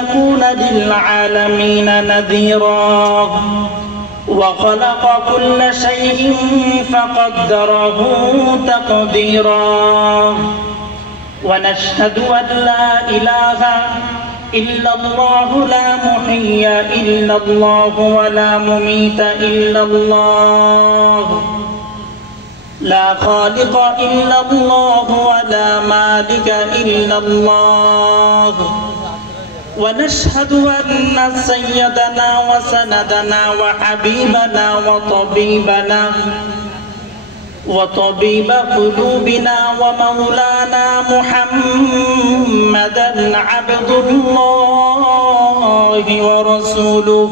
يكون للعالمين نذيرا وخلق كل شيء فقدره تقديرا ونشهد أن لا إله إلا الله لا محيي إلا الله ولا مميت إلا الله لا خالق إلا الله ولا مالك إلا الله ونشهد أن سيدنا وسندنا وحبيبنا وطبيب قلوبنا ومولانا محمدا عبد الله ورسوله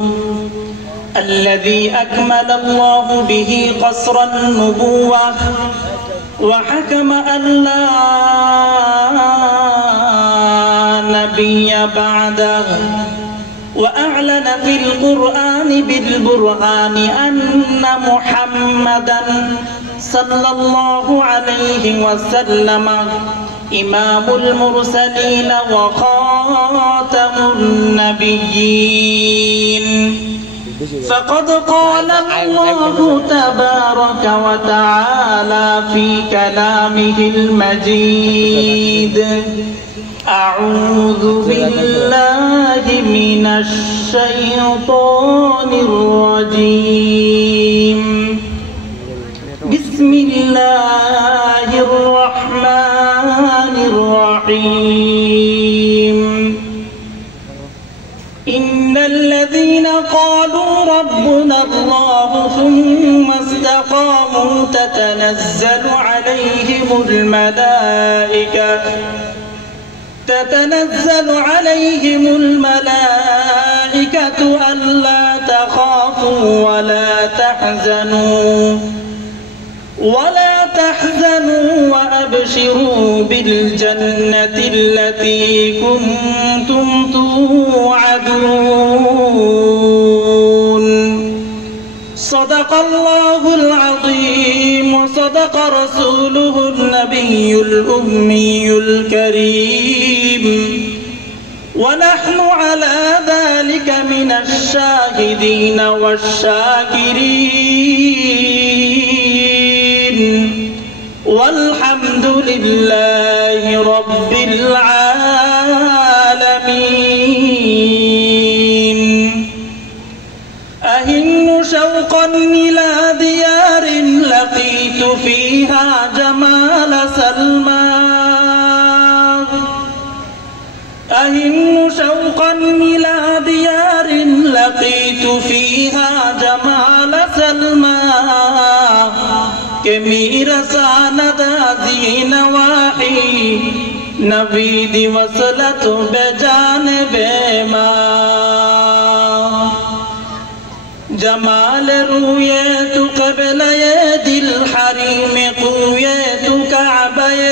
الذي أكمل الله به قصر النبوة وحكم أن لا نبي بعده وأعلن في القرآن بالبرهان أن محمدا صلى الله عليه وسلم إمام المرسلين وخاتم النبيين فقد قال الله تبارك وتعالى في كلامه المجيد أعوذ بالله من الشيطان الرجيم بسم الله الرحمن الرحيم إن الذين قالوا ربنا الله ثم استقاموا تتنزل عليهم الملائكة ألا تخافوا ولا تحزنوا وأبشروا بالجنة التي كنتم توعدون صدق الله العظيم وصدق رسوله النبي الأمي الكريم ونحن على ذلك من الشاهدين والشاكرين والحمد لله رب العالمين أهن شوقا إلى ديار لقيت فيها جمال سلمى أهن شوقا إلى ديار لقيت فيها جمال سلمى كمير ساند ذي نواحي نبيد وصلت بجانب ما جمال رويت قبل يد الحريم قويت كعبي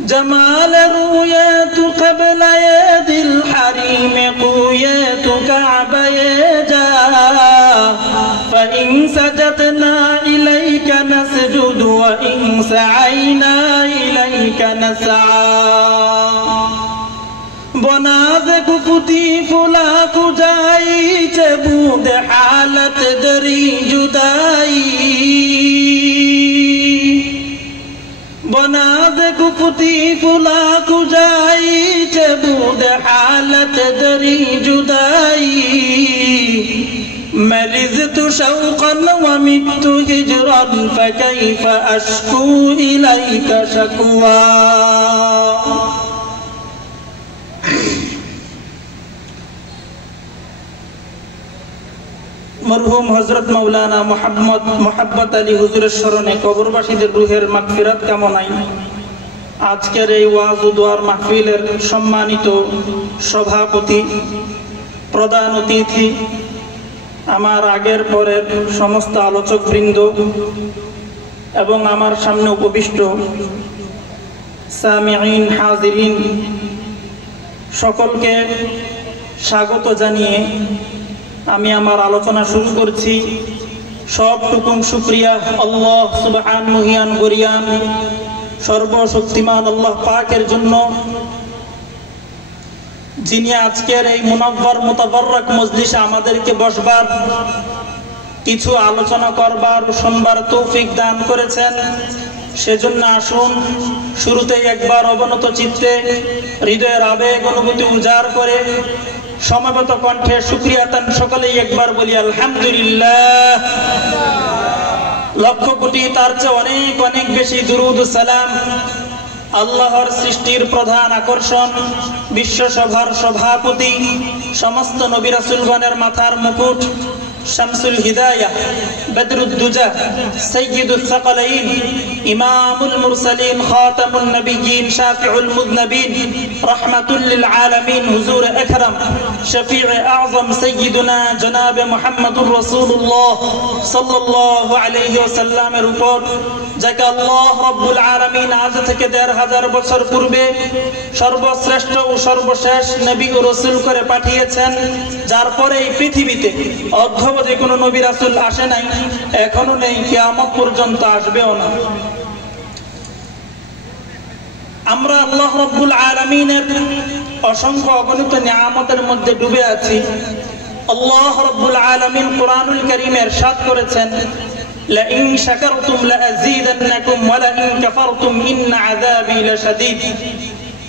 جمال رويت قبل يد الحريم قويت كعبي فإن سجدنا إليك نسجد وإن سعينا إليك نسعى بناز كفتي فلاك جاي تبود حالة دري جداي بناز كفتي فلاك جاي تبود حالة دري جداي مرضت شوقا ومت هجرا فكيف أشكو إليك شكوى मरहुम हजरत मौलाना मोहब्बत अली हुजूरेर स्मरणे कबरबासीदेर रूहेर मागफिरात कामनाय आजकेर এই ওয়াজ ও দোয়ার মাহফিলের সম্মানিত সভাপতি প্রধান অতিথি আমার আগের পরের সমস্ত আলোচকবৃন্দ এবং আমার সামনে উপবিষ্ট সামিঈন হাজিরিন সকলকে স্বাগত জানিয়ে আমি আমার আলোচনা শুরু করছি। সবটুকুন শুকরিয়া আল্লাহ সুবহান মুহিয়ান গরিয়ান সর্বশক্তিমান আল্লাহ পাকের জন্য, যিনি আজকের এই মুনাব্বার মুতাবাররাক মজলিসে আমাদেরকে বসবার, কিছু আলোচনা করবার, শুনবার তৌফিক দান করেছেন। সেজন্য আসুন শুরুতেই একবার অবনত চিত্তে হৃদয়ের আবেগ অনুভূতি উজাড় করে সমবেত কণ্ঠে শুকরিয়া তান সকলেই একবার বলি আলহামদুলিল্লাহ। লক্ষ কোটি তার চেয়ে অনেক অনেক বেশি দুরুদ সালাম আল্লাহর সৃষ্টির প্রধান আকর্ষণ, বিশ্বসভার সভাপতি, সমস্ত নবী রাসূলগণের মাথার মুকুট, শামসুল হিদায়াহ, বদরুদ্দুজা, সাইয়্যিদুস সাকালাইন, ইমামুল মুরসালিন, খাতামুন নবিয়্যিন, শাফিউল মুযনবিন, রাহমাতুল লিল আলামিন, হুজুর আকরাম, শফিউ আযম সাইয়্যিদুনা জনাব মুহাম্মদুর রাসূলুল্লাহ সাল্লাল্লাহু আলাইহি ওয়াসাল্লামের উপর, যাকে আল্লাহ রাব্বুল আলামিন আজ থেকে ১৫০০ বছর পূর্বে সর্বশ্রেষ্ঠ ও সর্বশেষ নবী ও রাসূল করে পাঠিয়েছেন, যার পরে এই পৃথিবীতে অদ্যাবধি কোনো নবী রাসূল আসে নাই, এখনো নেই, কিয়ামত পর্যন্ত আসবেও না। আমরা আল্লাহ রাব্বুল আলামিনের অসংখ্য অগণিত নিয়ামতের মধ্যে ডুবে আছি। আল্লাহ রাব্বুল আলামিন কুরআনুল কারীমে ইরশাদ করেছেন, লাইন শাকারতুম লাআযীদান্নাকুম ওয়া লাইন কাফারতুম ইন্না আযাবী লাশাদীদ।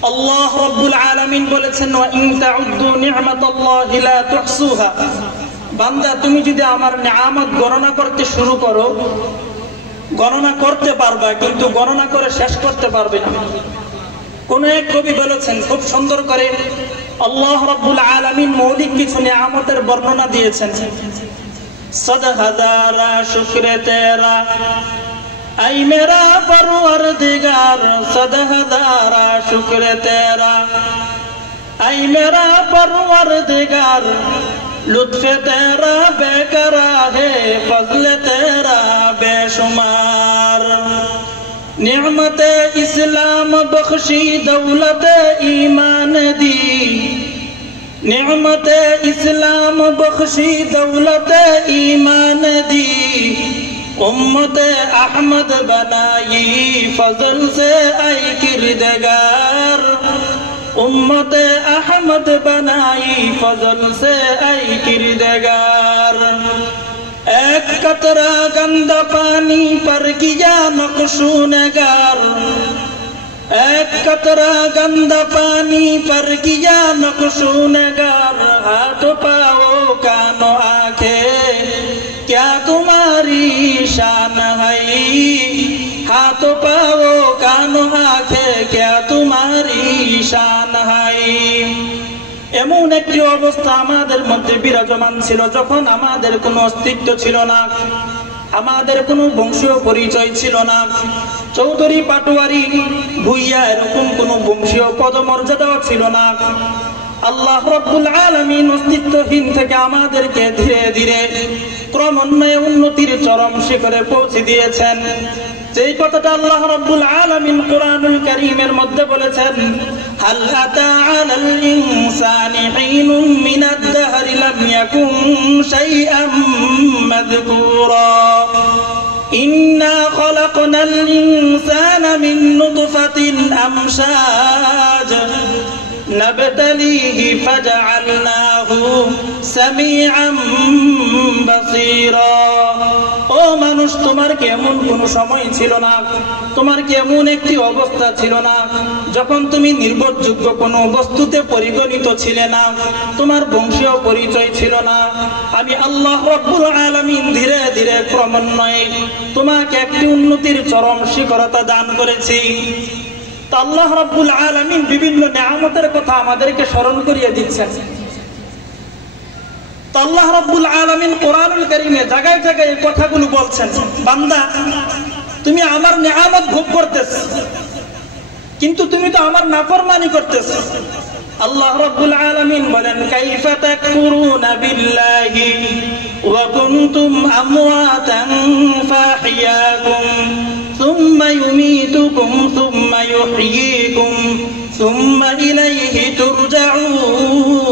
আল্লাহ রাব্বুল আলামিন বলেছেন, ওয়া ইন তাউদ্দু নি'মাতাল্লাহি লা তুহসুহা। বান্দা, তুমি যদি আমার নিয়ামত গণনা করতে শুরু করো, গণনা করতে পারবা, কিন্তু গণনা করে শেষ করতে পারবে না। কোন এক কবি বলেছেন খুব সুন্দর করে, আল্লাহ রাব্বুল আলামিন মৌলিক কিছু নিয়ামতের বর্ণনা দিয়েছেন। সদ হাজারা শুকরে তেরা আই মেরা পরওয়ারদিগার, সদ হাজারা শুকরে তেরা আই মেরা পরওয়ারদিগার, লুৎফে তেরা বেকরা হে, ফজলে তেরা বেশুমার। নি'মতে ইসলাম বখশি, দৌলতে ঈমান দি, নি'মতে ইসলাম বখশি, দৌলতে ঈমান দি, উম্মতে আহমদ बनाई फजल से आई किरदगार, उम्मते अहमद बनाई फजल से आई किरदगार। एक कतरा गंदा पानी पर किया नक्शुनगार, एक कतरा गंदा पानी पर किया नक्शुनगार। हाथ पाओ कानो आंखें क्या तुम्हारी शान है, हाथ पाओ कानो आंखें क्या तुम्हारी शान है। এমন একটি অবস্থা আমাদের মধ্যে বিরাজমান ছিল, যখন আমাদের কোনো অস্তিত্ব ছিল না, আমাদের কোনো বংশীয় পরিচয় ছিল না, চৌধুরী পাটোয়ারি ভুইয়া এরকম কোনো বংশীয় পদমর্যাদাও ছিল না। আল্লাহ রাব্বুল আলামিন অস্তিত্বহীন থেকে আমাদেরকে ধীরে ধীরে ক্রমান্বয়ে উন্নতির চরম শিখরে পৌঁছে দিয়েছেন। যেই কথাটা আল্লাহ রাব্বুল আলামিন কুরআনুল কারীমের মধ্যে বলেছেন, হাল আতা আলাল ইনসানি হিনুম মিনাদ দাহরি লাম ইয়াকুন শাইআম মাযকুরা, ইন্না খলাকনাল ইনসানা মিন নুতফাতিন আমশাজ নবতালিহি ফাজআলনাহু সামিআম বাসীরা। ও মানুষ, তোমার কি এমন কোন সময় ছিল না, তোমার কি এমন একটি অবস্থা ছিল না যখন তুমি নির্ভরযোগ্য কোনো বস্তুতে পরিগণিত ছিলে না, তোমার বংশীয় পরিচয় ছিল না? আমি আল্লাহ রাব্বুল আলামিন ধীরে ধীরে ক্রমান্বয়ে তোমাকে একটি উন্নতির চরম শিখরতা দান করেছি। তো আল্লাহ রাব্বুল আলামিন বিভিন্ন নিয়ামতের কথা আমাদেরকে স্মরণ করিয়ে দিচ্ছেন। তো আল্লাহ রাব্বুল আলামিন কোরআনুল কারীমে জায়গায় জায়গায় এই কথাগুলো বলছেন, বান্দা তুমি আমার নিয়ামত ভোগ করতেছ, কিন্তু তুমি তো আমার নাফরমানি করতেছ। আল্লাহ রাব্বুল আলামিন বলেন, কাইফা তাকফুরুনা বিল্লাহি ওয়া কুনতুম আমওয়াতান ফাহিয়াকুম সুম্মা ইউমীতুকুম সুম্মা ইউহয়ীকুম সুম্মা ইলাইহি তুরজাউন।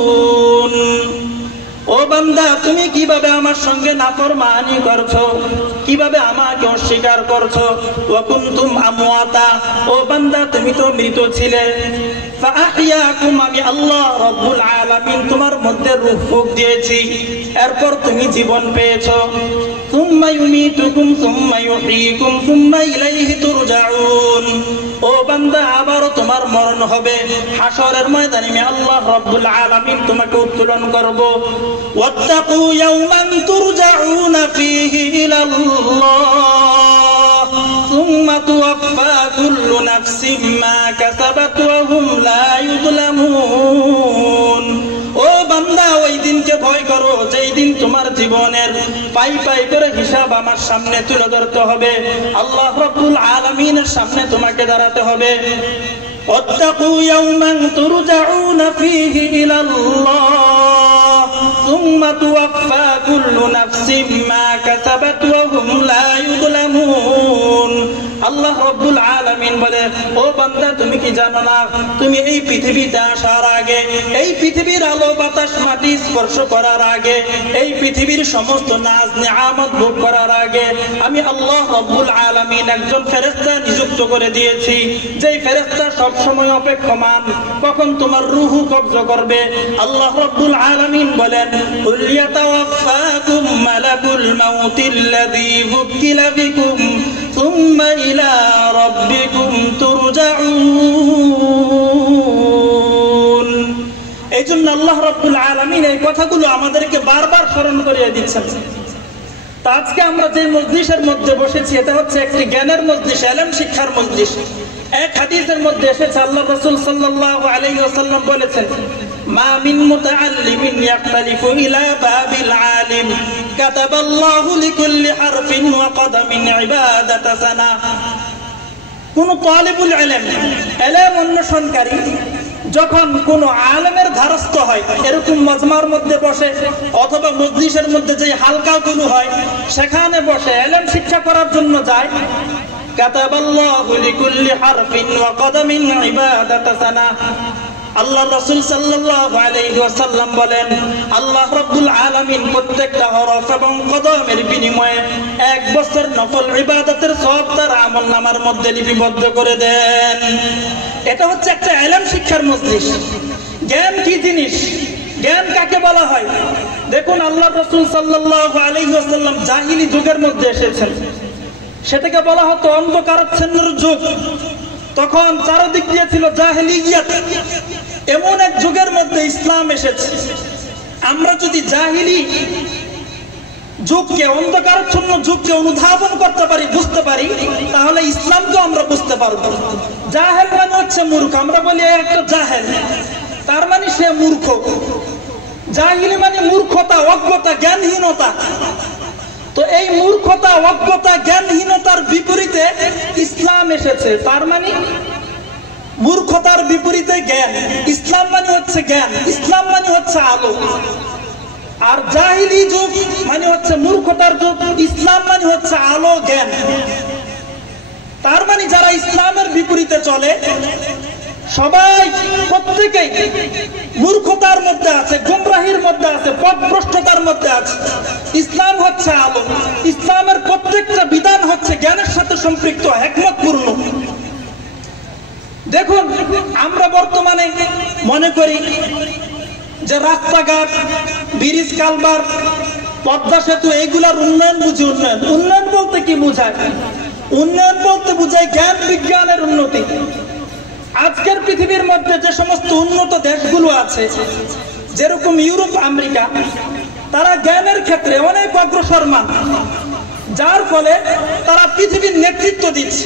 ও বান্দা তুমি কিভাবে আমার সঙ্গে নাফরমানি করছো, কিভাবে আমাকে অস্বীকার করছো। ওয়া কুনতুম আমওয়াতা, ও বান্দা তুমি তো মৃত ছিলে। ফাআহইয়াকুম, আমি আল্লাহ রাব্বুল আলামিন তোমার মধ্যে রূহ ফুঁক দিয়েছি, এরপর তুমি জীবন পেয়েছো। সুম্মা ইউমীতুকুম সুম্মা ইউহয়ীকুম সুম্মা ইলাইহি তুরজাউন, ও বান্দা আবারও তোমার মরণ হবে, হাসরের ময়দানে আমি আল্লাহ রাব্বুল আলামিন তোমাকে উত্তোলন করব। ওয়াত্তাকু ইয়াওমান তুরজাউনা ফীহি ইলাল্লাহ সুম্মা তুওয়াফফা কুল্লু নাফসিম মা কাসাবাত ওয়া হুম লা ইউযলামুন, ও বান্দা ওই দিনকে ভয় করো যেই দিন তোমার জীবনের পাই পাই করে হিসাব আমার সামনে তুলে ধরতে হবে, আল্লাহ রাব্বুল আলামিনের সামনে তোমাকে দাঁড়াতে হবে। ওয়াত্তাকু ইয়াওমান তুরজাউনা ফীহি ইলাল্লাহ সুম্মা তুওয়াফফা কুল্লু নাফসিম মা কাসাবাত ওয়া হুম লা ইউযলামুন। আল্লাহ রাব্বুল আলামিন বলে, ও বান্দা তুমি কি জানো না, তুমি এই পৃথিবীতে আসার আগে, এই পৃথিবীর আলো বাতাস মাটি স্পর্শ করার আগে, এই পৃথিবীর সমস্ত নাজ নিয়ামত ভোগ করার আগে আমি আল্লাহ রাব্বুল আলামিন একজন ফেরেশতা নিযুক্ত করে দিয়েছি, যেই ফেরেশতা সব সময় অপেক্ষমান কখন তোমার রূহ কবজা করবে। আল্লাহ রাব্বুল আলামিন বলেন, কুল ইয়াতাওয়াফাকুম মালাকুল মাউতিল্লাযী ওয়াক্কিলা বিকুম সুম্মা ইলা রাব্বিকুম তুরজাউন। এই জন্য আল্লাহ রাব্বুল আলামিন এই কথাগুলো আমাদেরকে বারবার স্মরণ করিয়ে দিচ্ছেন। তা আজকে আমরা যে মজলিসের মধ্যে বসেছি এটা হচ্ছে একটি জ্ঞানের মজলিস, ইলম শিক্ষার মজলিস। এক হাদিসের মধ্যে এসেছে আল্লাহ রাসূল সাল্লাল্লাহু আলাইহি ওয়াসাল্লাম বলেছেন, মা মিন মুতাআল্লিমিন ইয়াক্তালিফু ইলা বাবিল আলিম কাতাবাল্লাহু লিকুল্লি হারফিন ওয়া কদামিন ইবাদাতা সানা। কোন তালিবুল ইলম, ইলম অন্বেষণকারী যখন কোন আলেমের ধারস্থ হয়, এরকম মজমার মধ্যে বসে অথবা মজলিসের মধ্যে যে হালকাগুলো হয় সেখানে বসে ইলম শিক্ষা করার জন্য যায়, কাতাবাল্লাহু লিকুল্লি হারফিন ওয়া কদামিন ইবাদাতা সানা। আল্লাহ রাসূল সাল্লাল্লাহু আলাইহি ওয়াসাল্লাম বলেন, আল্লাহ রাব্বুল আলামিন প্রত্যেকটা হরফ এবং কদমের বিনিময়ে 1 বছর নফল ইবাদতের সওয়াব তার আমলনামার মধ্যে লিপিবদ্ধ করে দেন। এটা হচ্ছে একটা ইলম শিক্ষার মজলিস। জ্ঞান কি জিনিস, জ্ঞান কাকে বলা হয়? দেখুন আল্লাহ রাসূল সাল্লাল্লাহু আলাইহি ওয়াসাল্লাম জাহিলি যুগের মধ্যে এসেছেন, সেটাকে বলা হতো অন্ধকারাচ্ছন্নের যুগ। তখন চারদিক দিয়ে ছিল জাহিলিয়াত। এমন এক যুগের মধ্যে ইসলাম এসেছে। আমরা যদি জাহিলি যুগকে, অন্ধকারাচ্ছন্ন যুগকে অনুধাবন করতে পারি, বুঝতে পারি, তাহলে ইসলামকে আমরা বুঝতে পারবো। জাহেল মানে হচ্ছে মূর্খ। আমরা বলি একটা জাহেল, তার মানে সে মূর্খ। জাহিলি মানে মূর্খতা, অজ্ঞতা, জ্ঞানহীনতা। তো এই মূর্খতা, অজ্ঞতা, জ্ঞানহীনতার বিপরীতে ইসলাম এসেছে। তার মানে মূর্খতার বিপরীতে জ্ঞান। ইসলাম মানে হচ্ছে জ্ঞান, ইসলাম মানে হচ্ছে আলো। আর জাহিলি যুগ মানে হচ্ছে মূর্খতার যুগ, ইসলাম মানে হচ্ছে আলো, জ্ঞান। তার মানে যারা ইসলামের বিপরীতে চলে সবাই, প্রত্যেকেই মূর্খতার মধ্যে আছে, গুমরাহির মধ্যে আছে, পথভ্রষ্টতার মধ্যে আছে। ইসলাম হচ্ছে আলো। ইসলামের প্রত্যেকটা বিধান হচ্ছে জ্ঞানের সাথে সম্পৃক্ত, হিকমতপূর্ণ। দেখুন আমরা বর্তমানে মনে করি যে রাস্তাঘাট, ব্রিজ, কালভার্ট, পদ্মা সেতু এইগুলার উন্নয়ন বুঝি উন্নয়ন। উন্নয়ন বলতে কি বোঝায়? উন্নয়ন বলতে বোঝায় জ্ঞান বিজ্ঞানের উন্নতি। আজকের পৃথিবীর মধ্যে যে সমস্ত উন্নত দেশগুলো আছে, যেরকম ইউরোপ, আমেরিকা, তারা জ্ঞানের ক্ষেত্রে অনেক অগ্রসরমান, যার ফলে তারা পৃথিবীর নেতৃত্ব দিচ্ছে।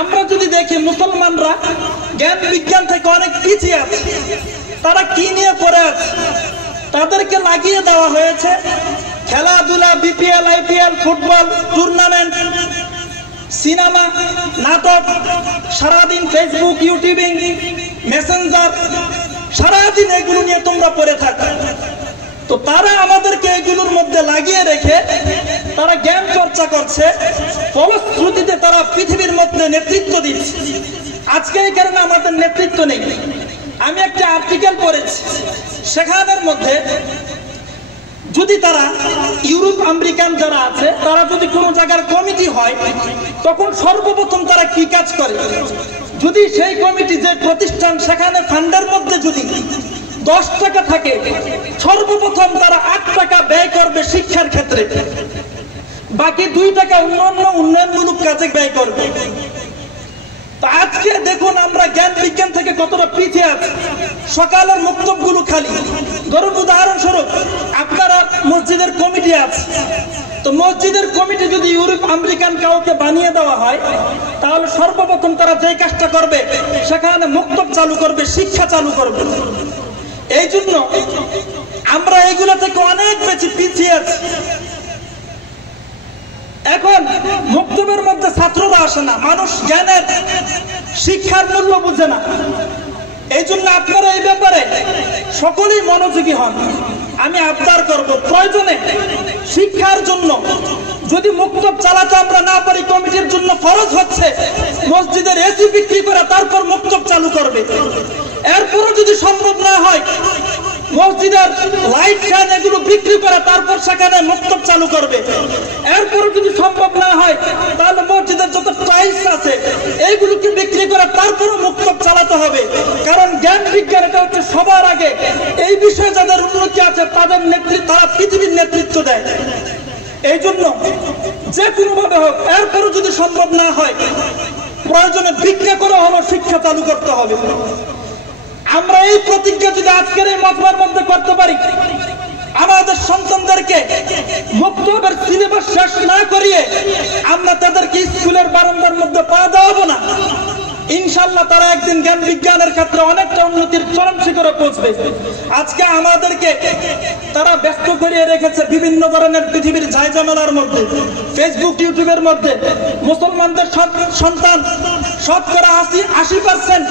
আমরা যদি দেখি মুসলমানরা জ্ঞান বিজ্ঞান থেকে অনেক পিছিয়ে আছে। তারা কি নিয়ে পড়ে আছে? তাদেরকে লাগিয়ে দেওয়া হয়েছে খেলাধুলা, BPL, IPL, football tournament, cinema, নাটক, সারাদিন ফেসবুক, ইউটিউবিং, মেসেঞ্জার, সারাদিন এগুলো নিয়ে তোমরা পড়ে থাকো। তো তারা আমাদেরকে এগুলোর মধ্যে লাগিয়ে রেখে তারা জ্ঞান চর্চা করছে, ফলশ্রুতিতে তারা পৃথিবীর মধ্যে নেতৃত্ব দিচ্ছে। আজকে এই কারণে আমাদের নেতৃত্ব নেই। আমি একটা আর্টিকেল পড়েছি, সেখানের মধ্যে যদি তারা ইউরোপ আমেরিকান যারা আছে তারা যদি কোনো জায়গার কমিটি হয়, তখন সর্বপ্রথম তারা কি কাজ করে, যদি সেই কমিটি যে প্রতিষ্ঠান সেখানে ফান্ডের মধ্যে যদি 10 টাকা থাকে, সর্বপ্রথম তারা 8 টাকা ব্যয় করবে শিক্ষার ক্ষেত্রে, বাকি 2 টাকা উন্নয়নমূলক কাজে ব্যয় করবে। তো আজকে দেখুন আমরা জ্ঞান বিজ্ঞান থেকে কতটা পিছিয়ে আছি। সকালের মক্তবগুলো খালি। ধরুন উদাহরণস্বরূপ আপনারা মসজিদের কমিটি আছে, তো মসজিদের কমিটি যদি ইউরোপ আমেরিকান কাউকে বানিয়ে দেওয়া হয়, তাহলে সর্বপ্রথম তারা যে কাজটা করবে সেখানে মক্তব চালু করবে, শিক্ষা চালু করবে। এই জন্য আমরা এগুলো থেকে অনেক বেশি পিছিয়ে আছি। এখন মক্তবের মধ্যে ছাত্ররা আসে না, মানুষ জ্ঞানের শিক্ষার মূল্য বুঝে না। এই জন্য আপনারা এই ব্যাপারে সকলেই মনোযোগী হন। আমি আবদার করব, প্রয়োজনে শিক্ষার জন্য যদি মক্তব চালাতে আমরা না পারি, কমিটির জন্য ফরজ হচ্ছে মসজিদের এসি বিক্রি করে তারপর মক্তব চালু করবে। এরপরও যদি সম্ভব না হয়, মসজিদের লাইট ফ্যান এগুলো বিক্রি করে তারপর সেখানে মক্তব চালু করবে। এরপরও যদি সম্ভব না হয়, তাহলে মসজিদের যত টাইলস আছে এইগুলোকে বিক্রি করে তারপরও মক্তব চালাতে হবে। কারণ জ্ঞান বিজ্ঞান এটা হচ্ছে সবার আগে, এই বিষয়ে যাদের উন্নতি আছে তাদের নেতৃত্ব, তারা পৃথিবীর নেতৃত্ব দেয়। এই জন্য যে কোনো ভাবে হোক, এরপরও যদি সম্ভব না হয়, প্রয়োজনে ভিক্ষা করে হলো শিক্ষা চালু করতে হবে। আমরা এই প্রতিজ্ঞা যদি আজকের এই মতবার মধ্যে করতে পারি, আমাদের সন্তানদেরকে মক্তবের সিলেবাস শেষ না করিয়ে আমরা তাদেরকে স্কুলের বারান্দার মধ্যে পা দেওয়াবো না, ইনশাআল্লাহ তারা একদিন জ্ঞান বিজ্ঞানের ক্ষেত্রে অনেকটা উন্নতির চরম শিখরে পৌঁছবে। আজকে আমাদেরকে তারা ব্যস্ত করিয়ে রেখেছে বিভিন্ন ধরনের পৃথিবীর ঝাইঝামেলার মধ্যে, ফেসবুক ইউটিউবের মধ্যে। মুসলমানদের সন্তান শতকরা 80%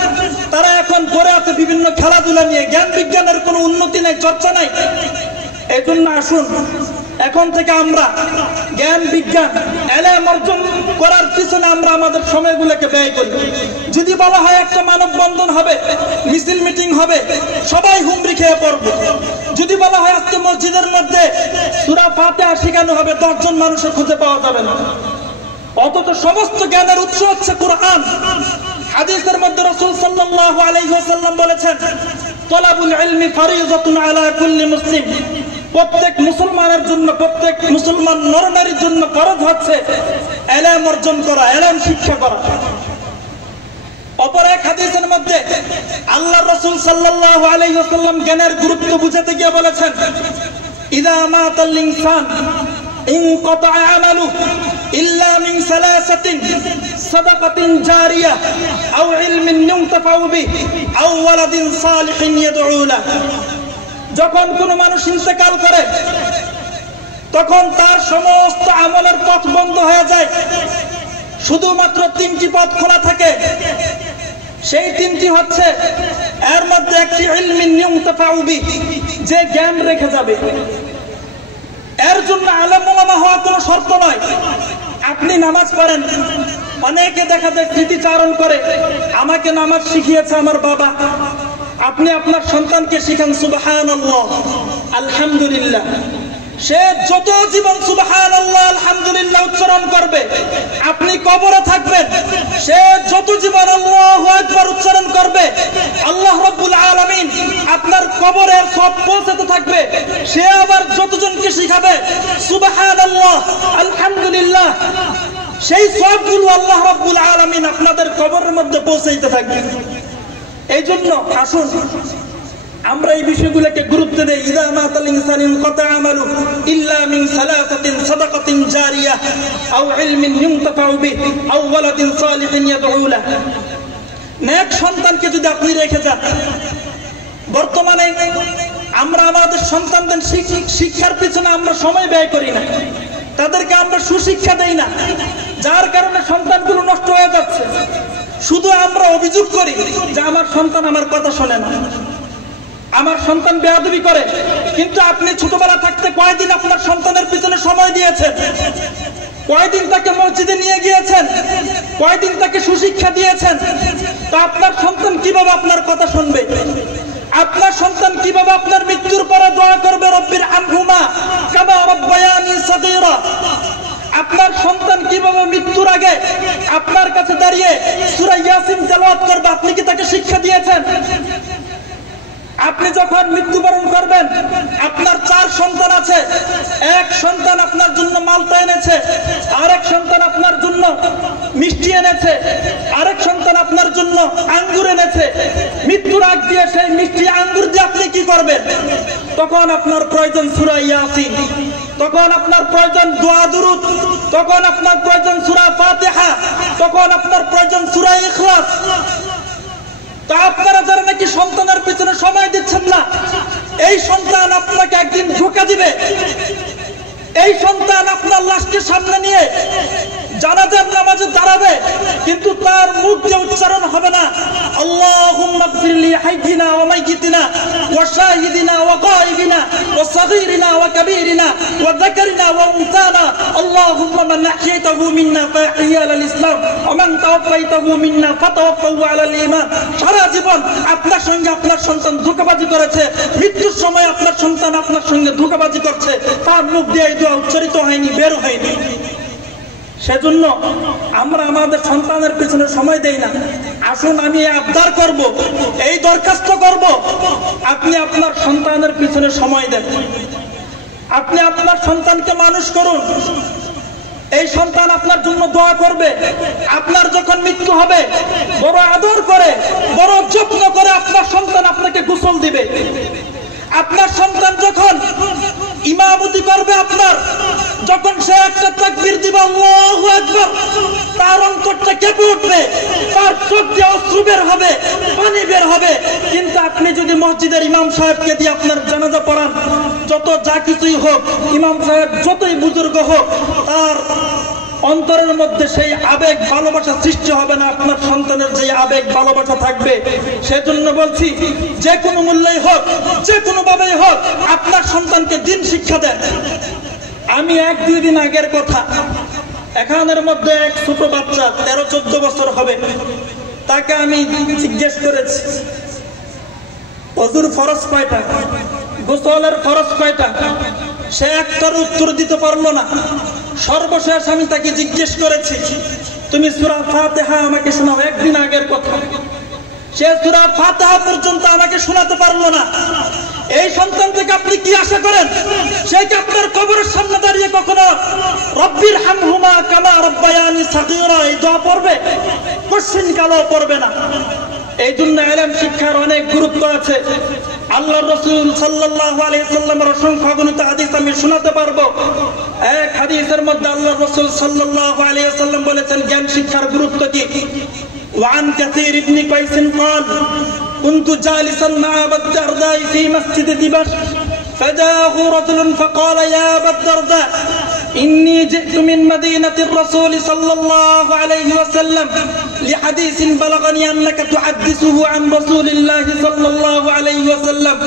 তারা এখন পড়ে আছে বিভিন্ন খেলাধুলা নিয়ে, জ্ঞান বিজ্ঞানের কোনো উন্নতি নাই, চর্চা নাই। এই জন্য আসুন এখন থেকে আমরা জ্ঞান বিজ্ঞান এলেম অর্জন করার পিছনে আমরা আমাদের সময়গুলোকে ব্যয় করি। যদি বলা হয় একটা মানববন্ধন হবে, মিছিল মিটিং হবে, সবাই হুমড়ি খেয়ে পড়বে। যদি বলা হয় আজকে মসজিদের মধ্যে সূরা ফাতিহা শেখানো হবে, 10 জন মানুষের খুঁজে পাওয়া যাবে না। অথচ সমস্ত জ্ঞানের উৎস হচ্ছে কোরআন। হাদিসের মধ্যে রাসূল সাল্লাল্লাহু আলাইহি ওয়াসাল্লাম বলেছেন, তালাবুল ইলমি ফারিযাতুন আলা কুল্লি মুসলিম। প্রত্যেক মুসলমানের জন্য, প্রত্যেক মুসলমান নরনারীর জন্য ফরজ হচ্ছে ইলম অর্জন করা, ইলম শিক্ষা করা। অপর এক হাদিসের মধ্যে আল্লাহর রাসূল সাল্লাল্লাহু আলাইহি ওয়াসাল্লাম জ্ঞানের গুরুত্ব বুঝাতে গিয়ে বলেছেন, ইযা মাতাল ইনসান ইনকাতা আমালুহু ইল্লা মিন সালাসাতিন সাদাকাতিন জারিয়া আও ইলমিন ইউনতাফাউ বিহি আও ওয়ালাদিন সালিহিন ইয়াদউ লাহু। যখন কোনো মানুষ ইন্তেকাল করে তখন তার সমস্ত আমলের পথ বন্ধ হয়ে যায়, শুধুমাত্র 3টি পথ খোলা থাকে। সেই 3টি হচ্ছে, এর মধ্যে একটি ইলমিন ইউনতাফাউ বিহি, যে জ্ঞান রেখে যাবে। এর জন্য আলেম ওলামা হওয়া কোনো শর্ত নয়। আপনি নামাজ পড়েন, অনেকে দেখা যায় স্মৃতিচারণ করে, আমাকে নামাজ শিখিয়েছে আমার বাবা। আপনি আপনার সন্তানকে শিখান সুবহানাল্লাহ, আলহামদুলিল্লাহ। সে যত জীবন সুবহানাল্লাহ আলহামদুলিল্লাহ উচ্চারণ করবে, আপনি কবরে থাকবেন, সে যত জীবন আল্লাহু আকবার উচ্চারণ করবে, আল্লাহ রাব্বুল আলামিন আপনার কবরের সব পৌঁছাতে থাকবে। সে আবার যতজনকে শিখাবে সুবহানাল্লাহ আলহামদুলিল্লাহ, সেই সবগুলো আল্লাহ রাব্বুল আলামিন আপনাদের কবরের মধ্যে পৌঁছাইতে থাকবে। এই জন্য আসুন আমরা এই বিষয়গুলোকে গুরুত্ব দেই। ইযা মাতাল ইনসান ইনকাতা আমালুহু ইল্লা মিন সালাসাতিন সাদাকাতিন জারিয়া আও ইলমিন ইউনতাফাউ বিহি আও ওয়ালাদিন সালিহিন ইয়াদউ লাহু। নেক সন্তানকে যদি আপনি রেখে যান, বর্তমানে আমরা আমাদের সন্তানদের শিক্ষার পিছনে আমরা সময় ব্যয় করি না, তাদেরকে আমরা সুশিক্ষা দেই না, যার কারণে সন্তানগুলো নষ্ট হয়ে যাচ্ছে। শুধু আমরা অভিযোগ করি যে আমার সন্তান আমার কথা শোনে না, আমার সন্তান বেয়াদবি করে। কিন্তু আপনি ছোটবেলা থাকতে কয়দিন আপনার সন্তানের পিছনে সময় দিয়েছেন? কয়দিন তাকে মসজিদে নিয়ে গিয়েছেন? কয়দিন তাকে সুশিক্ষা দিয়েছেন? তা আপনার সন্তান কিভাবে আপনার কথা শুনবে? আপনার সন্তান কিভাবে আপনার মৃত্যুর পরে দোয়া করবে রব্বির হামহুমা কামা রাব্বায়ানি সাগীরা। আপনার সন্তান কিভাবে মৃত্যুর আগে আপনার কাছে দাঁড়িয়ে সূরা ইয়াসিন তেলাওয়াত করবে, আপনি কি তাকে শিক্ষা দিয়েছেন? আপনি যখন মৃত্যুবরণ করবেন, আপনার 4 সন্তান আছে, এক সন্তান আপনার জন্য মালটা এনেছে, আরেক সন্তান আপনার জন্য মিষ্টি এনেছে, আরেক সন্তান আপনার জন্য আঙ্গুর এনেছে। মৃত্যুর আগ দিয়ে সেই মিষ্টি আঙ্গুর দিয়ে আপনি কি করবেন? তখন আপনার প্রয়োজন সূরা ইয়াসিন, তখন আপনার প্রয়োজন দোয়া দুরূদ, তখন আপনার প্রয়োজন সূরা ফাতিহা, তখন আপনার প্রয়োজন সূরা ইখলাস। তা আপনারা যারা নাকি সন্তানের পিছনে সময় দিচ্ছেন না, এই সন্তান আপনাকে একদিন ধোঁকা দিবে। এই সন্তান আপনার লাশকে সামনে নিয়ে জানাজার নামাজে দাঁড়াবে, কিন্তু তার মুখ দিয়ে উচ্চারণ হবে না আল্লাহুম্মা গফিরলি হাইয়িনা ওয়া মাইয়িতিনা ওয়া শাহিদিনা ওয়া গায়িবিনা ওয়া সাগীরিনা ওয়া কাবীরিনা ওয়া যাকারিনা ওয়া উনসানা আল্লাহুম্মা মান আহইয়াতাহু মিন্না ফাহিয়া আলাল ইসলাম ওয়া মান তাওয়াফাইতাহু মিন্না ফাতাওয়াফাহু আলাল ঈমান। সারা জীবন আপনার সঙ্গে আপনার সন্তান ধোঁকাবাজি করেছে, মৃত্যুর সময় আপনার সন্তান আপনার সঙ্গে ধোঁকাবাজি করছে, তার মুখ দিয়ে এই দোয়া উচ্চারিত হয়নি, বের হয়নি। সেজন্য আমরা আমাদের সন্তানের পিছনে সময় দেই না। আসুন আমি আবদার করব, এই দরখাস্ত করব, আপনি আপনার সন্তানের পিছনে সময় দেন। আপনি আপনার সন্তানকে মানুষ করুন, এই সন্তান আপনার জন্য দোয়া করবে। আপনার যখন মৃত্যু হবে, বড় আদর করে, বড় যত্ন করে আপনার সন্তান আপনাকে গোসল দিবে। আপনার সন্তান যখন ইমামতি করবে, আপনার যখন সে একটা তাকবীর দিবে আল্লাহু আকবার, তার অন্তরটা কেঁপে উঠবে, তার চোখ দিয়ে অশ্রু বের হবে, পানি বের হবে। কিন্তু আপনি যদি মসজিদের ইমাম সাহেবকে দিয়ে আপনার জানাজা পড়ান, যত যা কিছুই হোক, ইমাম সাহেব যতই বুজুর্গ হোক, তার অন্তরের মধ্যে সেই আবেগ ভালোবাসা সৃষ্টি হবে না। আপনার সন্তানের যে আবেগ ভালোবাসা থাকবে। সেজন্য বলছি, যে কোনো মূল্যেই হোক, যে কোনো ভাবেই হোক, আপনার সন্তানকে দিন শিক্ষা দেন। আমি 1-2 দিন আগের কথা, এখানের মধ্যে এক ছোট বাচ্চা 13-14 বছর হবে, তাকে আমি জিজ্ঞেস করেছি ওযুর ফরজ কয়টা, গোসলের ফরজ কয়টা? সে একটার উত্তর দিতে পারলো না। সর্বশেষ আমি তাকে জিজ্ঞেস করেছি, তুমি সূরা ফাতিহা আমাকে শোনাও। 1 দিন আগের কথা, সে সূরা ফাতিহা পর্যন্ত আমাকে শোনাতে পারলো না। এই সন্তান থেকে আপনি কি আশা করেন? সে কি আপনার কবরের সামনে দাঁড়িয়ে কখনো রব্বির হামহুমা কামা রাব্বায়ানি সাগীরা এই দোয়া পড়বে? কোশ্চিন কালও পড়বে না। এই জন্য ইলম শিক্ষার অনেক গুরুত্ব আছে। আল্লাহর রাসূল সাল্লাল্লাহু আলাইহি ওয়াসাল্লামের অসংখ্য অগণিত হাদিস আমি শোনাতে পারবো। এক হাদিসের মধ্যে আল্লাহর রাসূল সাল্লাল্লাহু আলাইহি ওয়াসাল্লাম বলেছেন জ্ঞান শিক্ষার গুরুত্ব কি। ওয়ান কাসীর ইবনে কাইস قال كنت جالسا مع أبي الدرداء في مسجد دمشق فجاءه رجل فقال يا أبا الدرداء إني جئت من مدينة الرسول صلى الله عليه وسلم لحديث بلغني أنك تحدثه عن رسول الله صلى الله عليه وسلم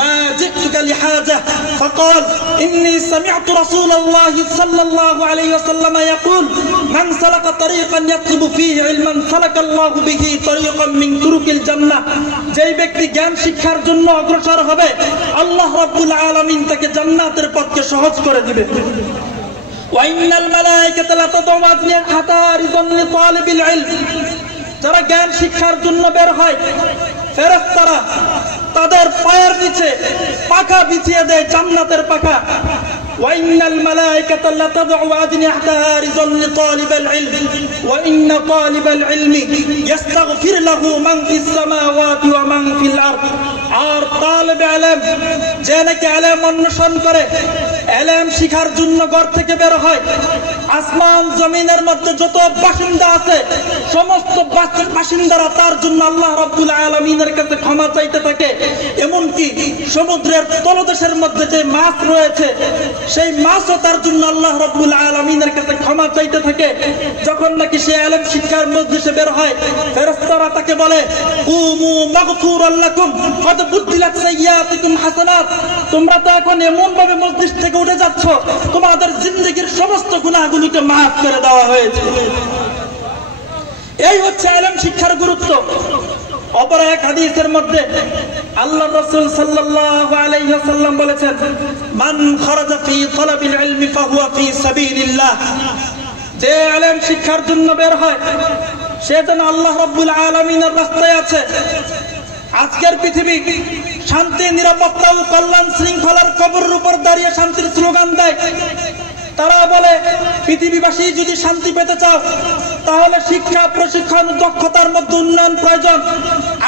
ما جئتك لحاجة فقال إني سمعت رسول الله صلى الله عليه وسلم يقول من سلك طريقا يطلب فيه علما سلك الله به طريقا من طرق الجنة। যেই ব্যক্তি জ্ঞান শিক্ষার জন্য অগ্রসর হবে, আল্লাহ রাব্বুল আলামিন তাকে জান্নাতের পথকে সহজ করে দিবে। ওয়াইনাল মালায়েকাতা লা তাদউ আজনিহাতা রিদান লিতালিবিল ইলম। যারা জ্ঞান শিক্ষার জন্য বের হয়, ফেরেশতারা তাদের পায়ের নিচে পাখা বিছিয়ে দেয়, জান্নাতের পাখা। ওয়াইনাল মালায়েকাতা লা তাদউ আজনিহাতা রিদান লিতালিবিল ইলম ওয়া ইন্না তালিবাল ইলমি ইস্তাগফির লাহু মান ফিস সামাওয়াতি ওয়া মান ফিল আরদ। আর তালিবে ইলম, যে নাকি ইলম অন্বেষণ করে, ইলম শিখার জন্য ঘর থেকে বের হয়, আসমান জমিনের মধ্যে যত বাসিন্দা আছে সমস্ত বাসিন্দারা তার জন্য আল্লাহ রাব্বুল আলামিনের কাছে ক্ষমা চাইতে থাকে। এমনকি সমুদ্রের তলদেশের মধ্যে যে মাছ রয়েছে, সেই মাছও তার জন্য আল্লাহ রাব্বুল আলামিনের কাছে ক্ষমা চাইতে থাকে। যখন নাকি সে ইলম শিক্ষার মজলিসে বের হয়, ফেরেশতারা তাকে বলে কুমু মাগফুরাল লাকুম কদ বুদ্দিলাত সাইয়্যাতিকুম হাসানাত। তোমরা তো এখন এমন ভাবে মজলিস থেকে উঠে যাচ্ছ, তোমাদের জিন্দেগীর সমস্ত গুনাহগুলোকে মাফ করে দেওয়া হয়েছে। এই হচ্ছে ইলম শিক্ষার গুরুত্ব। অপর এক হাদিসের মধ্যে আল্লাহ রাসূল সাল্লাল্লাহু আলাইহি ওয়াসাল্লাম বলেছেন, মান খারাজা ফি তালাবিল ইলমি ফাহুয়া ফি সাবিলিল্লাহ, যে ইলম শিক্ষার জন্য বের হয় সে যেন আল্লাহ রাব্বুল আলামিনের রাস্তায় আছে। আজকের পৃথিবী শান্তি, নিরাপত্তা ও কল্যাণ শৃঙ্খলার কবরের উপর দাঁড়িয়ে শান্তির স্লোগান দেয়। তারা বলে পৃথিবীবাসী যদি শান্তি পেতে চাও তাহলে শিক্ষা, প্রশিক্ষণ, দক্ষতার মধ্যে উন্নয়ন প্রয়োজন।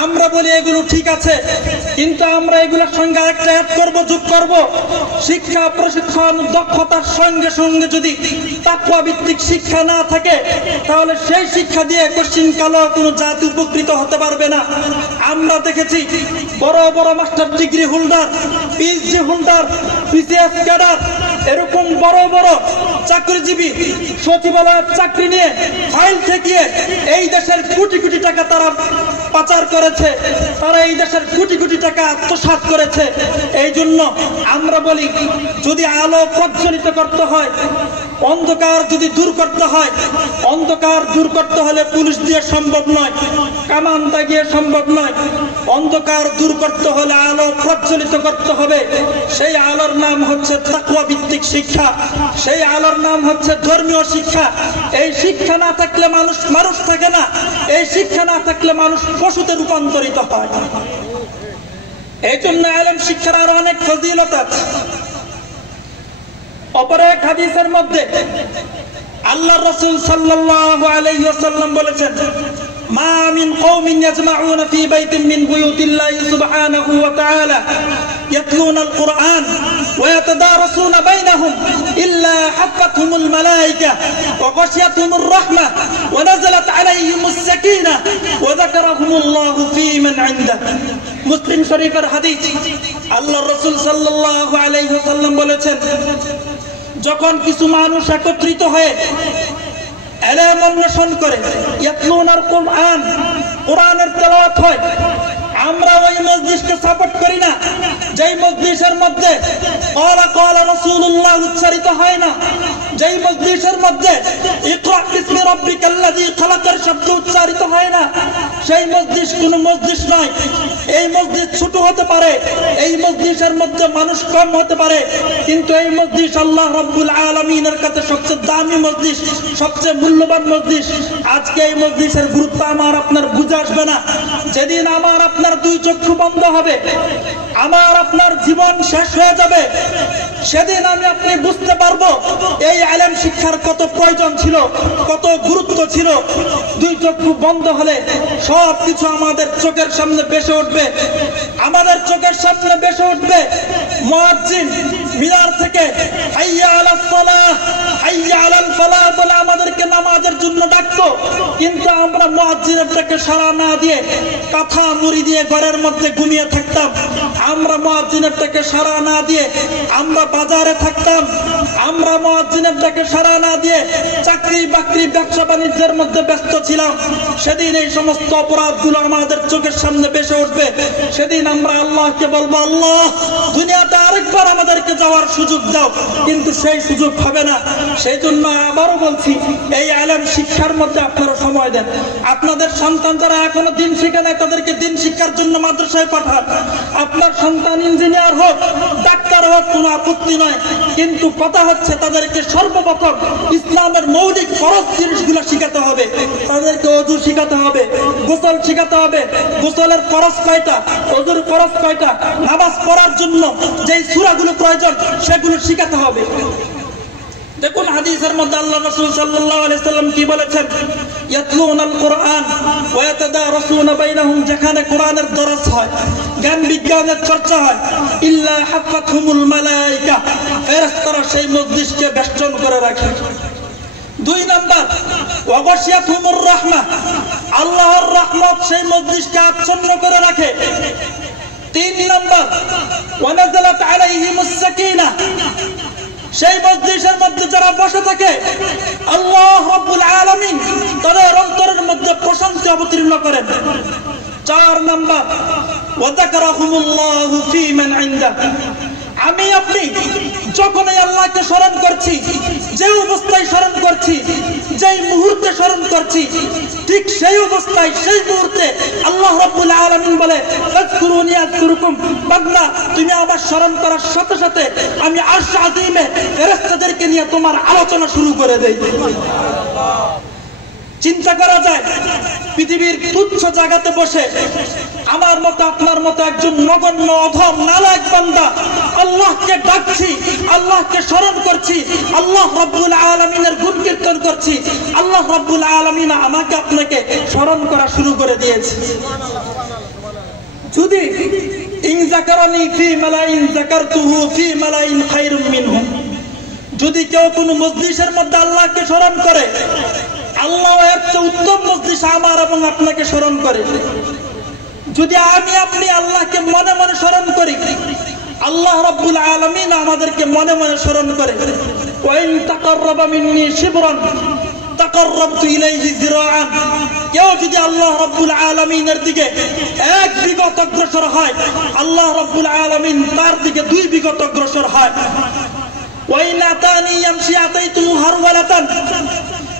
আমরা বলি এগুলো ঠিক আছে, কিন্তু আমরা এগুলোর সঙ্গে একটা অ্যাড করব, যোগ করব। শিক্ষা, প্রশিক্ষণ, দক্ষতার সঙ্গে সঙ্গে যদি তাকওয়া ভিত্তিক শিক্ষা না থাকে তাহলে সেই শিক্ষা দিয়ে কোশ্চিন কালো কোনো জাতি উপকৃত হতে পারবে না। আমরা দেখেছি বড় বড় master degree holder, PhD holder, BCS cadre, এরকম বড় বড় চাকরিজীবী সচিবালয়ের চাকরি নিয়ে ফাইল ঠেকিয়ে এই দেশের কোটি কোটি টাকা তারা পাচার করেছে, তারা এই দেশের কোটি কোটি টাকা আত্মসাৎ করেছে। এই জন্য আমরা বলি যদি আলো প্রজ্বলিত করতে হয়, অন্ধকার যদি দূর করতে হয়, অন্ধকার দূর করতে হলে পুলিশ দিয়ে সম্ভব নয়, কামান দাগিয়ে সম্ভব নয়। অন্ধকার দূর করতে হলে আলো প্রজ্বলিত করতে হবে। সেই আলোর নাম হচ্ছে তাকওয়া ভিত্তিক শিক্ষা, সেই আলোর নাম হচ্ছে ধর্মীয় শিক্ষা। এই শিক্ষা না থাকলে মানুষ মানুষ থাকে না, এই শিক্ষা না থাকলে মানুষ পশুতে রূপান্তরিত হয়। এই জন্য ইলম শিক্ষার আরো অনেক ফজিলত আছে। অপর এক হাদিসের মধ্যে আল্লাহ রাসূল সাল্লাল্লাহু আলাইহি ওয়াসাল্লাম বলেছেন, মা মিন কওমিন ইয়াজমাউনা ফি বাইতিন মিন বুয়ুতিল্লাহি সুবহানাহু ওয়া তাআলা ইয়াতলুনাল কুরআন ওয়া ইয়াতাদারাসুনা বাইনাহুম ইল্লা হাফাতহুমুল মালায়েকা ওয়া গাশিয়াতহুমুর রাহমাহ ওয়া নাযালাত আলাইহিমুস সাকিনাহ ওয়া যাকারাহুমুল্লাহু ফি মান ইনদাহু। মুসলিম শরীফের হাদিস। আল্লাহ রাসূল সাল্লাল্লাহু আলাইহি ওয়াসাল্লাম বলেছেন, যখন কিছু মানুষ একত্রিত হয়ে ইলম অন্বেষণ করে, ইয়াতলুনাল কুরআন, কোরআনের তেলাওয়াত হয়, আমরা ওই মজলিসকে সাপোর্ট করি না যেই মজলিসের মধ্যে ক্বালা ক্বালা রাসূলুল্লাহ উচ্চারিত হয় না, যেই মজলিসের মধ্যে ইকরা বিসমি রাব্বিকাল্লাযী খালাকার শব্দ উচ্চারিত হয় না, সেই মজলিস কোনো মজলিস নয়। এই মজলিস ছোট হতে পারে, এই মজলিসের মধ্যে মানুষ কম হতে পারে, কিন্তু এই মজলিস আল্লাহ রাব্বুল আলামিনের কাছে সবচেয়ে দামি মজলিস, সবচেয়ে মূল্যবান মজলিস। আজকে এই মজলিসের গুরুত্ব আমার আপনার বুঝে আসবে না। যেদিন আমার আপনার দুই চক্ষু বন্ধ হবে, আমার আপনার জীবন শেষ হয়ে যাবে, সেদিন আমি আপনি বুঝতে পারবো এই ইলম শিক্ষার কত প্রয়োজন ছিল, কত গুরুত্ব ছিল। দুই চক্ষু বন্ধ হলে সব কিছু আমাদের চোখের সামনে ভেসে উঠবে, আমাদের চোখের সামনে ভেসে উঠবে। মুয়াজ্জিন মিনার থেকে হাইয়া আলাস সালাহ, হাইয়া আলাল ফালাহ বলে আমাদেরকে নামাজের জন্য ডাকতো, কিন্তু আমরা মুয়াজ্জিনের ডাকে সাড়া না দিয়ে কাঁথা মুড়ি দিয়ে ঘরের মধ্যে ঘুমিয়ে থাকতাম। আমরা মুয়াজ্জিনের ডাকে সাড়া না দিয়ে আমরা বাজারে থাকতাম, আমরা মুয়াজ্জিনের ডাকে সাড়া না দিয়ে চাকরি বাকরি, ব্যবসা বাণিজ্যের মধ্যে ব্যস্ত ছিলাম। সেদিন এই সমস্ত অপরাধগুলো আমাদের চোখের সামনে ভেসে উঠবে। সেদিন আমরা আল্লাহকে বলবো, আল্লাহ দুনিয়াতে আরেকবার আমাদেরকে যাওয়ার সুযোগ দাও, কিন্তু সেই সুযোগ হবে না। সেই জন্য আবারও বলছি, এই ইলম শিক্ষার মধ্যে আপনারা সময় দেন। আপনাদের সন্তান যারা এখনো দিন শিখে নাই তাদেরকে দিন শিক্ষার জন্য মাদ্রাসায় পাঠান। আপনার সন্তান ইঞ্জিনিয়ার হোক, ডাক্তার হোক, কোনো আপত্তি নয়, কিন্তু কথা হচ্ছে তাদেরকে সর্বপ্রথম ইসলামের মৌলিক ফরজ জিনিসগুলো শিখাতে হবে। তাদেরকে ওযু শিখাতে হবে, গোসল শিখাতে হবে। গোসলের ফরজ কয়টা, ওযুর ফরজ কয়টা, নামাজ পড়ার জন্য যেই সূরাগুলো প্রয়োজন সেগুলো শিখাতে হবে। দেখুন হাদিসের মধ্যে আল্লাহ রাসূল সাল্লাল্লাহু আলাইহি ওয়াসাল্লাম কি বলেছেন, ইয়াতলুনাল কুরআন ওয়া ইয়াতাদারাসুনা বাইনাহুম, যেখানে কোরআনের দরস হয়, জ্ঞান বিজ্ঞানের চর্চা হয়, ইল্লা হাফাতহুমুল মালায়েকা, ফেরেশতারা সেই মজলিসকে বেষ্টন করে রাখে। দুই নাম্বার, ওয়া গাশিয়াতহুমুর রাহমাহ, আল্লাহর রহমত সেই মজলিসকে আচ্ছন্ন করে রাখে। তিন নাম্বার, ওয়া নাযালাত আলাইহিমুস সাকিনাহ, সেই মজলিসের মধ্যে যারা বসে থাকে আল্লাহ রাব্বুল আলামিন তাদের অন্তরের মধ্যে প্রশান্তি অবতীর্ণ করেন। চার নাম্বার, ওয়া যাকারাহুমুল্লাহু ফি মান ইনদাহু, আমি আপনি যখনই আল্লাহকে স্মরণ করছি, যে অবস্থায় স্মরণ করছি, যেই মুহূর্তে স্মরণ করছি, ঠিক সেই অবস্থায় সেই মুহূর্তে আল্লাহ রাব্বুল আলামিন বলে ফাযকুরুনি আযকুরুকুম, বান্দা তুমি আমার স্মরণ করার সাথে সাথে আমি আরশ আযীমে ফেরেশতাদেরকে নিয়ে তোমার আলোচনা শুরু করে দেই। চিন্তা করা যায় পৃথিবীর তুচ্ছ জায়গাতে বসে আমার মতো আপনার মতো একজন নগণ্য অধম নালায়েক বান্দা আল্লাহকে ডাকছি, আল্লাহকে স্মরণ করছি, আল্লাহ রাব্বুল আলামিনের গুণ কীর্তন করছি, আল্লাহ রাব্বুল আলামিন আমাকে আপনাকে স্মরণ করা শুরু করে দিয়েছে। যদি ইন যাকারানি ফি মালাইন যাকারতুহু ফি মালাইন খায়রুম মিনহু, যদি কেউ কোনো মজলিসের মধ্যে আল্লাহকে স্মরণ করে, আল্লাহ এর চেয়ে উত্তম মজলিস আমার এবং আপনাকে স্মরণ করে। যদি আমি আপনি আল্লাহকে মনে মনে স্মরণ করি, আল্লাহ রাব্বুল আলামিন আমাদেরকে মনে মনে স্মরণ করে। ওয়া ইন তাকাররাবা মিন্নি শিবরান তাকাররাবতু ইলাইহি যিরাআন, কেউ যদি আল্লাহ রাব্বুল আলামিনের দিকে এক বিগত অগ্রসর হয়, আল্লাহ রাব্বুল আলামিন তার দিকে দুই বিগত অগ্রসর হয়। ওয়া ইন আতানি ইয়ামশি আতাইতুহু হারওয়ালাতান,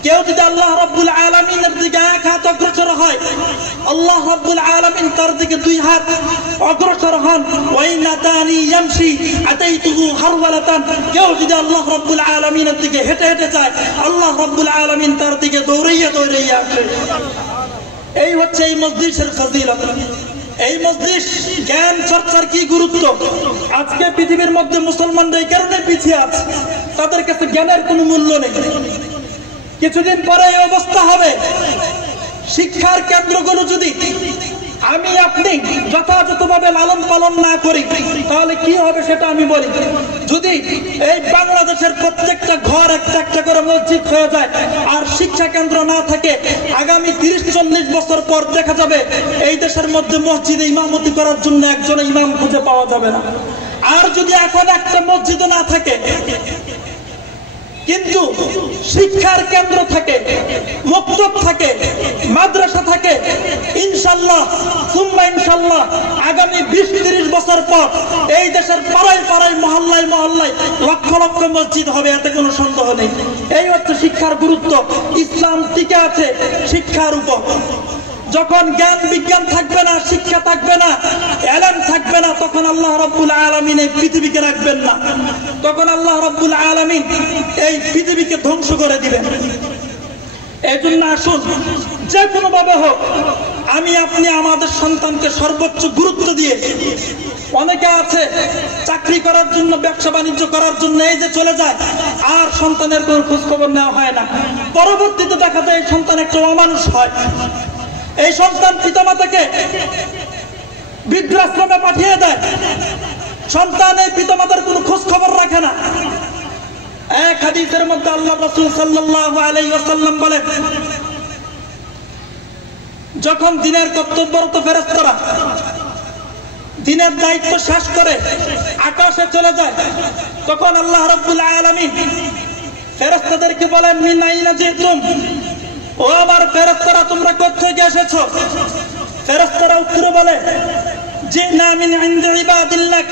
কেউ যদি আল্লাহ রাব্বুল আলামিনের দিকে এক হাত অগ্রসর হয়, আল্লাহ রাব্বুল আলামিন তার দিকে দুই হাত অগ্রসর হন। ওয়া ইন আতানি ইয়ামশি আতাইতুহু হারওয়ালাতান, কেউ যদি আল্লাহ রাব্বুল আলামিনের দিকে হেঁটে হেঁটে যায়, আল্লাহ রাব্বুল আলামিন তার দিকে দৌড়াইয়া দৌড়াইয়া আসে। এই হচ্ছে এই মজলিসের ফজিলত। এই মজলিস জ্ঞান চর্চার কি গুরুত্ব। আজকে পৃথিবীর মধ্যে মুসলমানরা এই কারণে পিছিয়ে আছে, তাদের কাছে জ্ঞানের কোনো মূল্য নেই। কিছুদিন পরে এই অবস্থা হবে, শিক্ষার কেন্দ্রগুলো যদি আমি আপনি যথাযথভাবে লালন পালন না করি তাহলে কি হবে সেটা আমি বলি। যদি এই বাংলাদেশের প্রত্যেকটা ঘর একটা একটা করে মসজিদ হয়ে যায় আর শিক্ষা কেন্দ্র না থাকে, আগামী 30-40 বছর পর দেখা যাবে এই দেশের মধ্যে মসজিদে ইমামতি করার জন্য একজন ইমাম খুঁজে পাওয়া যাবে না। আর যদি এখন একটা মসজিদ না থাকে কিন্তু শিক্ষার কেন্দ্র থাকে, মক্তব থাকে, মাদ্রাসা থাকে, ইনশাআল্লাহ সুম্মা ইনশাআল্লাহ আগামী 20-30 বছর পর এই দেশের পাড়ায় পাড়ায় মহল্লায় মহল্লায় লক্ষ লক্ষ মসজিদ হবে, এতে কোনো সন্দেহ নেই। এই হচ্ছে শিক্ষার গুরুত্ব। ইসলাম টিকে আছে শিক্ষার উপর। যখন জ্ঞান বিজ্ঞান থাকবে না, শিক্ষা থাকবে না, এলেম থাকবে না, তখন আল্লাহ রাব্বুল আলামিন এই পৃথিবীকে রাখবেন না, তখন আল্লাহ রাব্বুল আলামিন এই পৃথিবীকে ধ্বংস করে দিবেন। এই জন্য আসুন যে কোনো ভাবে হোক আমি আপনি আমাদের সন্তানকে সর্বোচ্চ গুরুত্ব দিয়ে, অনেকে আছে চাকরি করার জন্য, ব্যবসা বাণিজ্য করার জন্য এই যে চলে যায়, আর সন্তানের কোনো খোঁজ খবর নেওয়া হয় না। পরবর্তীতে দেখা যায় এই সন্তান একটা অমানুষ হয়। এই সন্তান পিতামাতাকে বৃদ্ধাশ্রমে পাঠিয়ে দেয়, সন্তান এই পিতামাতার কোনো খোঁজ খবর রাখে না। এক হাদিসের মধ্যে আল্লাহ রাসূল সাল্লাল্লাহু আলাইহি ওয়াসাল্লাম বলেন, যখন দিনের কর্তব্যরত ফেরেশতারা দিনের দায়িত্ব শেষ করে আকাশে চলে যায়, তখন আল্লাহ রাব্বুল আলামিন ফেরেশতাদেরকে বলেন, মিন আইনা জিতুম, ও আমার ফেরেশতারা তোমরা কোথা থেকে এসেছো? ফেরেশতারা উত্তরে বলে, জিনা মিন ইনদি ইবাদিল্লাহ।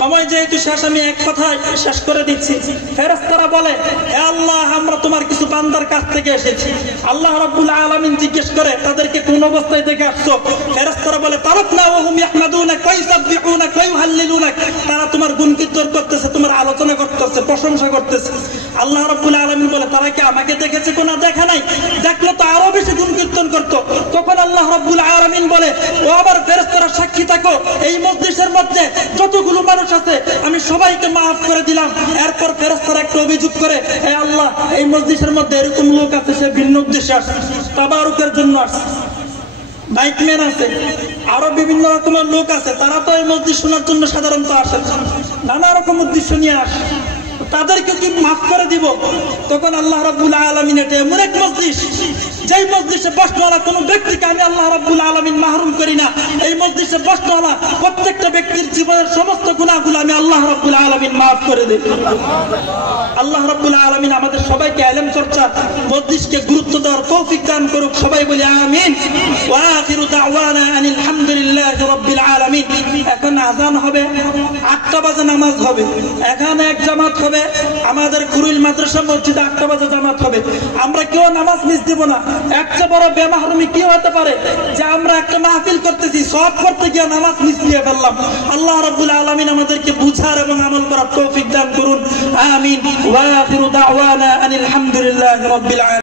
সময় যেহেতু শেষ, আমি এক কথায় শেষ করে দিচ্ছি। ফেরেশতারা বলে, হে আল্লাহ, আমরা তোমার কিছু বান্দার কাছ থেকে এসেছি। আল্লাহ রাব্বুল আলামিন জিজ্ঞেস করে, তাদেরকে কোন অবস্থায় থেকে আসছো? ফেরেশতারা বলে, তারাকনা ওয়া হুম ইয়াহমাদুনা কাইসাবিহুনা কাইহাল্লিলুনা, তারা তোমার গুণ কীর্তন করতেছে, তোমার আলোচনা করতেছে, প্রশংসা করতেছে। আল্লাহ রাব্বুল আলামিন বলে, তারা কি আমাকে দেখেছে? কোনা দেখা নাই, দেখলো তো আরো বেশি গুণ কীর্তন করতো। তখন আল্লাহ রাব্বুল আলামিন বলে, ও আবার ফেরেশতারা সাক্ষী থাকো, এই মজলিসের মধ্যে যতগুলো মানুষ আছে আমি সবাইকে মাফ করে দিলাম। এরপর ফেরেশতারা একটা অভিযোগ করে, হে আল্লাহ, এই মজলিসের মধ্যে এরকম লোক আছে, সে ভিন্ন উদ্দেশ্যে আসে, তাবারুকের জন্য আসে, মাইকম্যান আছে, আরো বিভিন্ন রকমের লোক আছে, তারা তো এই মজলিস শোনার জন্য সাধারণত আসে, নানা রকম উদ্দেশ্য নিয়ে আসে, তাদেরকে কি মাফ করে দিব? তখন আল্লাহ রাব্বুল আলামিন, এটা এমন এক মজলিস, যেই মজলিসে বসনেওয়ালা কোনো ব্যক্তিকে আমি আল্লাহ রাব্বুল আলামিন মাহরুম করি না। এই মজলিসে বসনেওয়ালা প্রত্যেকটা ব্যক্তির জীবনের সমস্ত গুনাহগুলো আমি আল্লাহ রাব্বুল আলামিন মাফ করে দেই। আল্লাহ রাব্বুল আলামিন আমাদের সবাইকে ইলম চর্চা, মজলিসকে গুরুত্ব দেওয়ার তৌফিক দান করুক। সবাই বলি আমিন। ওয়া আখিরু দাওয়ানা আনিল হামদুলিল্লাহি রাব্বিল আলামিন। এখন আযান হবে, 8টা বাজে নামাজ হবে, এখানে এক জামাত হবে, আমাদের কুরুল মাদ্রাসা মসজিদে 8টা বাজে জামাত হবে, আমরা কেউ নামাজ মিস দিব না। একটা বড় বেমাহরুমি কি হতে পারে যে আমরা একটা মাহফিল করতেছি, সওয়াব করতে গিয়ে নামাজ মিস দিয়ে ফেললাম। আল্লাহ রাব্বুল আলামিন আমাদেরকে বুঝার এবং আমল করার তৌফিক দান করুন, আমিন। ওয়া আখিরু দাওয়ানা আনিল হামদুলিল্লাহি রাব্বিল আলামিন।